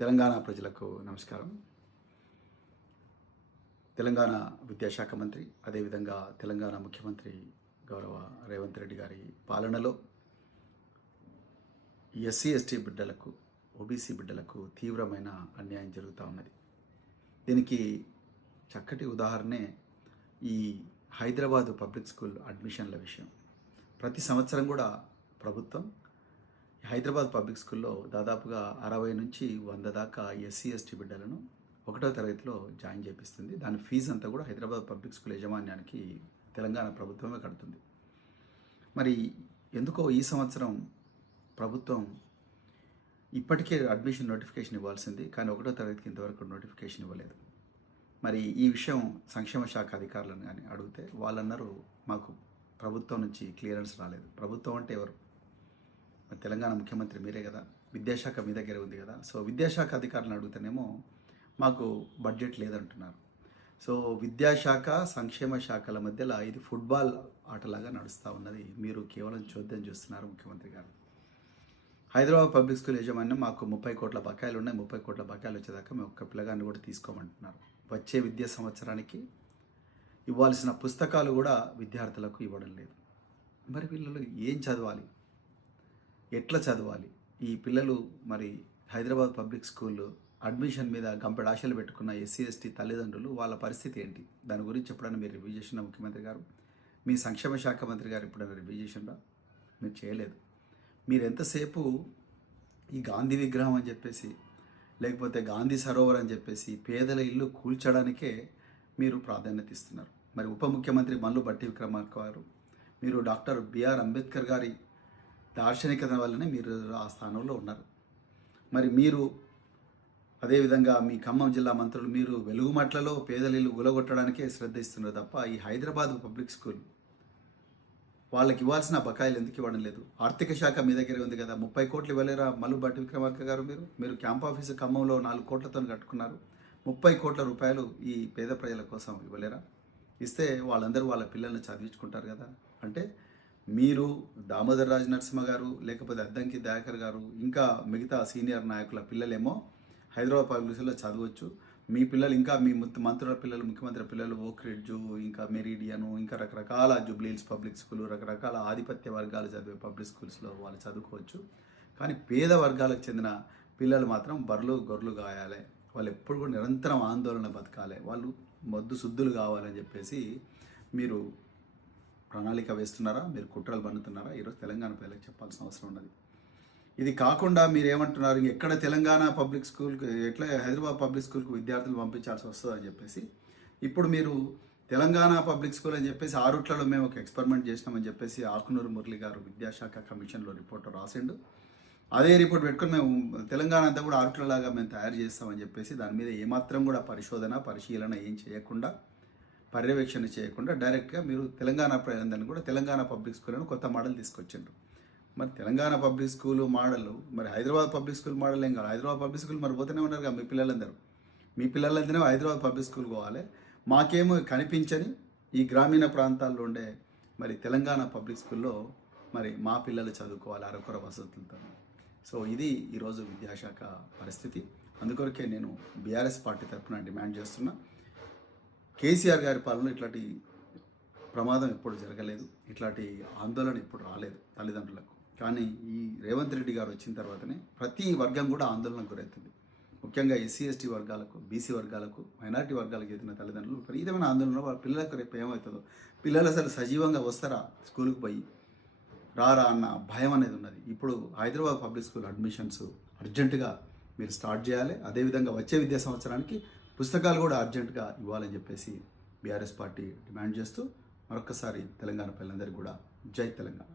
తెలంగాణ ప్రజలకు నమస్కారం. తెలంగాణ విద్యాశాఖ మంత్రి, అదేవిధంగా తెలంగాణ ముఖ్యమంత్రి గౌరవ రేవంత్ రెడ్డి గారి పాలనలో ఎస్సీ ఎస్టీ బిడ్డలకు, ఓబీసీ బిడ్డలకు తీవ్రమైన అన్యాయం జరుగుతూ ఉన్నది. దీనికి చక్కటి ఉదాహరణే ఈ హైదరాబాదు పబ్లిక్ స్కూల్ అడ్మిషన్ల విషయం. ప్రతి సంవత్సరం కూడా ప్రభుత్వం హైదరాబాద్ పబ్లిక్ స్కూల్లో దాదాపుగా 60 నుంచి 100 దాకా ఎస్సీ ఎస్టీ బిడ్డలను 1వ తరగతిలో జాయిన్ చేపిస్తుంది. దాని ఫీజు అంతా కూడా హైదరాబాద్ పబ్లిక్ స్కూల్ యాజమాన్యానికి తెలంగాణ ప్రభుత్వమే కడుతుంది. మరి ఎందుకో ఈ సంవత్సరం ప్రభుత్వం ఇప్పటికే అడ్మిషన్ నోటిఫికేషన్ ఇవ్వాల్సింది, కానీ 1వ తరగతికి ఇంతవరకు నోటిఫికేషన్ ఇవ్వలేదు. మరి ఈ విషయం సంక్షేమ శాఖ అధికారులను కానీ అడిగితే వాళ్ళన్నారు మాకు ప్రభుత్వం నుంచి క్లియరెన్స్ రాలేదు. ప్రభుత్వం అంటే ఎవరు? తెలంగాణ ముఖ్యమంత్రి మీరే కదా, విద్యాశాఖ మీ దగ్గర ఉంది కదా. సో విద్యాశాఖ అధికారులను అడుగుతానేమో మాకు బడ్జెట్ లేదంటున్నారు. సో విద్యాశాఖ సంక్షేమ శాఖల మధ్యలో ఇది ఫుట్బాల్ ఆటలాగా నడుస్తూ ఉన్నది. మీరు కేవలం చూద్దాం చూస్తున్నారు ముఖ్యమంత్రి గారు. హైదరాబాద్ పబ్లిక్ స్కూల్ యాజమాన్యం మాకు 30 కోట్ల బకాయిలు ఉన్నాయి, 30 కోట్ల బకాయిలు వచ్చేదాకా మేము ఒక్క పిల్లగాన్ని కూడా తీసుకోమంటున్నారు. వచ్చే విద్యా సంవత్సరానికి ఇవ్వాల్సిన పుస్తకాలు కూడా విద్యార్థులకు ఇవ్వడం లేదు. మరి పిల్లలు ఏం చదవాలి, ఎట్లా చదవాలి? ఈ పిల్లలు మరి హైదరాబాద్ పబ్లిక్ స్కూల్ అడ్మిషన్ మీద గంపెడు ఆశలు పెట్టుకున్న ఎస్సీ ఎస్టీ తల్లిదండ్రులు, వాళ్ళ పరిస్థితి ఏంటి? దాని గురించి ఎప్పుడైనా మీరు రివ్యూ చేసిన ముఖ్యమంత్రి గారు? మీ సంక్షేమ శాఖ మంత్రి గారు ఎప్పుడైనా రివ్యూ చేసిండ్రా? మీరు చేయలేదు. మీరు ఎంతసేపు ఈ గాంధీ విగ్రహం అని చెప్పేసి, లేకపోతే గాంధీ సరోవర్ అని చెప్పేసి పేదల ఇల్లు కూల్చడానికే మీరు ప్రాధాన్యత ఇస్తున్నారు. మరి ఉప ముఖ్యమంత్రి మల్లు భట్టి విక్రమార్క గారు, మీరు డాక్టర్ బిఆర్ అంబేద్కర్ గారి దార్శనికత వల్లనే మీరు ఆ స్థానంలో ఉన్నారు. మరి మీరు అదేవిధంగా మీ ఖమ్మం జిల్లా మంత్రులు మీరు వెలుగుమట్లలో పేదల ఇల్లు గులగొట్టడానికే శ్రద్ధ ఇస్తున్నారు తప్ప ఈ హైదరాబాద్ పబ్లిక్ స్కూల్ వాళ్ళకి ఇవ్వాల్సిన బకాయిలు ఎందుకు ఇవ్వడం లేదు? ఆర్థిక శాఖ మీ దగ్గరే ఉంది కదా, 30 కోట్లు ఇవ్వలేరా మల్లు భట్టి విక్రమార్క గారు? మీరు క్యాంప్ ఆఫీసు ఖమ్మంలో 4 కోట్లతో కట్టుకున్నారు. 30 కోట్ల రూపాయలు ఈ పేద ప్రజల కోసం ఇవ్వలేరా? ఇస్తే వాళ్ళందరూ వాళ్ళ పిల్లల్ని చదివించుకుంటారు కదా. అంటే మీరు దామోదర్ రాజ్ నరసింహ గారు, లేకపోతే అద్దంకి దయాకర్ గారు, ఇంకా మిగతా సీనియర్ నాయకుల పిల్లలేమో హైదరాబాద్ పబ్లిక్ స్కూల్లో చదవచ్చు. మీ పిల్లలు, ఇంకా మీ మంత్రుల పిల్లలు, ముఖ్యమంత్రి పిల్లలు ఓక్ రిడ్జు, ఇంకా మెరీడియను, ఇంకా రకరకాల జూబ్లీహిల్స్ పబ్లిక్ స్కూలు, రకరకాల ఆధిపత్య వర్గాలు చదివే పబ్లిక్ స్కూల్స్లో వాళ్ళు చదువుకోవచ్చు. కానీ పేద వర్గాలకు చెందిన పిల్లలు మాత్రం బర్రెలు గొర్రెలు కాయాలి, వాళ్ళు ఎప్పుడు కూడా నిరంతరం ఆందోళన బతకాలి, వాళ్ళు మొద్దు శుద్ధులు కావాలని చెప్పేసి మీరు ప్రణాళిక వేస్తున్నారా? మీరు కుట్రలు పన్నుతున్నారా? ఈరోజు తెలంగాణ ప్రజలకు చెప్పాల్సిన అవసరం ఉన్నది. ఇది కాకుండా మీరు ఏమంటున్నారు, ఎక్కడ తెలంగాణ పబ్లిక్ స్కూల్కి, ఎట్లా హైదరాబాద్ పబ్లిక్ స్కూల్కి విద్యార్థులు పంపించాల్సి వస్తుంది అని చెప్పేసి ఇప్పుడు మీరు తెలంగాణ పబ్లిక్ స్కూల్ అని చెప్పేసి 6 రూట్లలో మేము ఒక ఎక్స్పెరిమెంట్ చేసినామని చెప్పేసి ఆకునూరు మురళి గారు విద్యాశాఖ కమిషన్లో రిపోర్ట్ రాసిండు. అదే రిపోర్ట్ పెట్టుకొని మేము తెలంగాణ అంతా కూడా 6 రూట్లలాగా మేము తయారు చేస్తామని చెప్పేసి దాని మీద ఏమాత్రం కూడా పరిశీలన ఏం చేయకుండా, పర్యవేక్షణ చేయకుండా డైరెక్ట్గా మీరు తెలంగాణ ప్రజలందరినీ కూడా తెలంగాణ పబ్లిక్ స్కూల్ అని కొత్త మోడల్ తీసుకొచ్చిండ్రు. మరి తెలంగాణ పబ్లిక్ స్కూల్ మోడల్, మరి హైదరాబాద్ పబ్లిక్ స్కూల్ మోడల్ ఏం కాదు. హైదరాబాద్ పబ్లిక్ స్కూల్ మరి పోతూనే ఉన్నారు కదా మీ పిల్లలందరూ హైదరాబాద్ పబ్లిక్ స్కూల్ పోవాలి. మాకేమో కనిపించని ఈ గ్రామీణ ప్రాంతాల్లో ఉండే మరి తెలంగాణ పబ్లిక్ స్కూల్లో మరి మా పిల్లలు చదువుకోవాలి అరకొర వసతులతో. సో ఇది ఈరోజు విద్యాశాఖ పరిస్థితి. అందుకొరకే నేను బీఆర్ఎస్ పార్టీ తరఫున డిమాండ్ చేస్తున్నా, కేసీఆర్ గారి పాలనలో ఇట్లాంటి ప్రమాదం ఎప్పుడు జరగలేదు, ఇట్లాంటి ఆందోళన ఎప్పుడు రాలేదు తల్లిదండ్రులకు. కానీ ఈ రేవంత్ రెడ్డి గారు వచ్చిన తర్వాతనే ప్రతి వర్గం కూడా ఆందోళనకు గురవుతుంది. ముఖ్యంగా ఎస్సీ ఎస్టీ వర్గాలకు, బీసీ వర్గాలకు, మైనారిటీ వర్గాలకు చెందిన తల్లిదండ్రులు విపరీతమైన ఆందోళన. వాళ్ళ పిల్లలకు రేపు ఏమవుతుందో, పిల్లలు అసలు సజీవంగా వస్తారా స్కూల్కి పోయి, రారా అన్న భయం అనేది ఉన్నది. ఇప్పుడు హైదరాబాద్ పబ్లిక్ స్కూల్ అడ్మిషన్స్ అర్జెంటుగా మీరు స్టార్ట్ చేయాలి. అదేవిధంగా వచ్చే విద్యా సంవత్సరానికి పుస్తకాలు కూడా అర్జెంటుగా ఇవ్వాలని చెప్పేసి బీఆర్ఎస్ పార్టీ డిమాండ్ చేస్తూ మరొకసారి తెలంగాణ పిల్లలందరికీ కూడా జై తెలంగాణ.